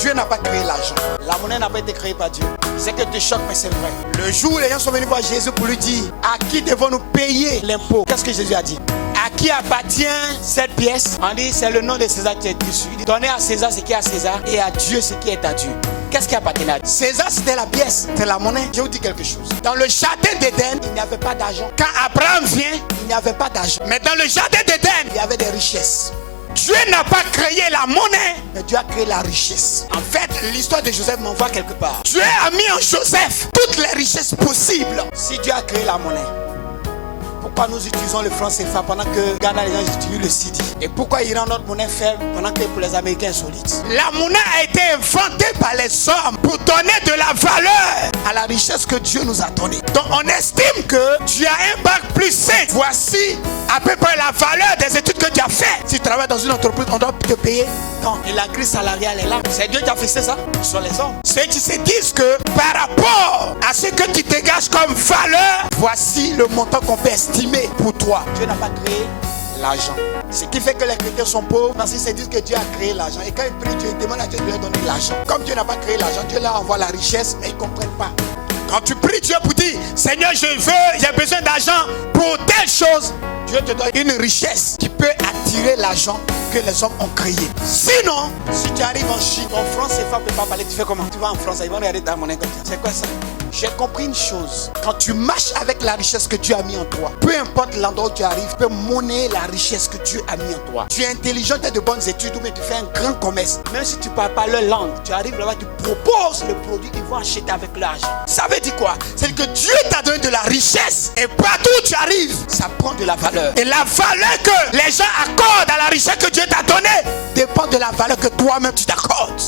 Dieu n'a pas créé l'argent. La monnaie n'a pas été créée par Dieu. C'est que te choque, mais c'est vrai. Le jour où les gens sont venus voir Jésus pour lui dire à qui devons-nous payer l'impôt, qu'est-ce que Jésus a dit? À qui appartient cette pièce? On dit c'est le nom de César qui est dessus. Il dit donnez à César ce qui est à César et à Dieu ce qui est à Dieu. Qu'est-ce qui appartenait à Dieu? César c'était la pièce, c'était la monnaie. Je vous dis quelque chose. Dans le jardin d'Éden, il n'y avait pas d'argent. Quand Abraham vient, il n'y avait pas d'argent. Mais dans le jardin d'Éden, il y avait des richesses. Dieu n'a pas créé la monnaie, mais Dieu a créé la richesse. En fait, l'histoire de Joseph m'envoie quelque part. Dieu a mis en Joseph toutes les richesses possibles. Si Dieu a créé la monnaie, pourquoi nous utilisons le franc CFA pendant que Ghana les gens utilisent le cedi? Et pourquoi il rend notre monnaie faible pendant que pour les Américains solide? La monnaie a été inventée par les hommes pour donner de la valeur à la richesse que Dieu nous a donnée. Donc on estime que tu as un bac plus 5. Voici à peu près la valeur des études que tu as faites. Si tu travailles dans une entreprise, on doit te payer. Non, et la crise salariale est là. C'est Dieu qui a fixé ça. Ce sont les hommes. Ceux qui se disent que par rapport à ce que tu dégages comme valeur, voici le montant qu'on peut estimer pour toi. Dieu n'a pas créé l'argent. Ce qui fait que les chrétiens sont pauvres parce qu'ils se disent que Dieu a créé l'argent. Et quand ils prient, Dieu demande à Dieu de leur donner l'argent. Comme Dieu n'a pas créé l'argent, Dieu leur envoie la richesse, mais ils ne comprennent pas. Quand tu pries Dieu pour dire Seigneur, j'ai besoin d'argent pour telle chose, Dieu te donne une richesse qui peut attirer l'argent que les hommes ont créé. Sinon, si tu arrives en Chine, ton franc CFA ne peut pas parler. Tu fais comment? Tu vas en France, ils vont regarder ta monnaie comme ça. C'est quoi ça? J'ai compris une chose. Quand tu marches avec la richesse que Dieu a mis en toi, peu importe l'endroit où tu arrives, tu peux monnayer la richesse que Dieu a mis en toi. Tu es intelligent, tu as de bonnes études, ou bien tu fais un grand commerce. Même si tu ne parles pas leur langue, tu arrives là-bas, tu proposes le produit, ils vont acheter avec l'argent. Ça veut dire quoi? C'est que Dieu t'a donné de la richesse. Et partout où tu arrives, ça prend de la valeur. Et la valeur que les gens accordent à la richesse que Dieu t'a donnée dépend de la valeur que toi-même tu t'accordes.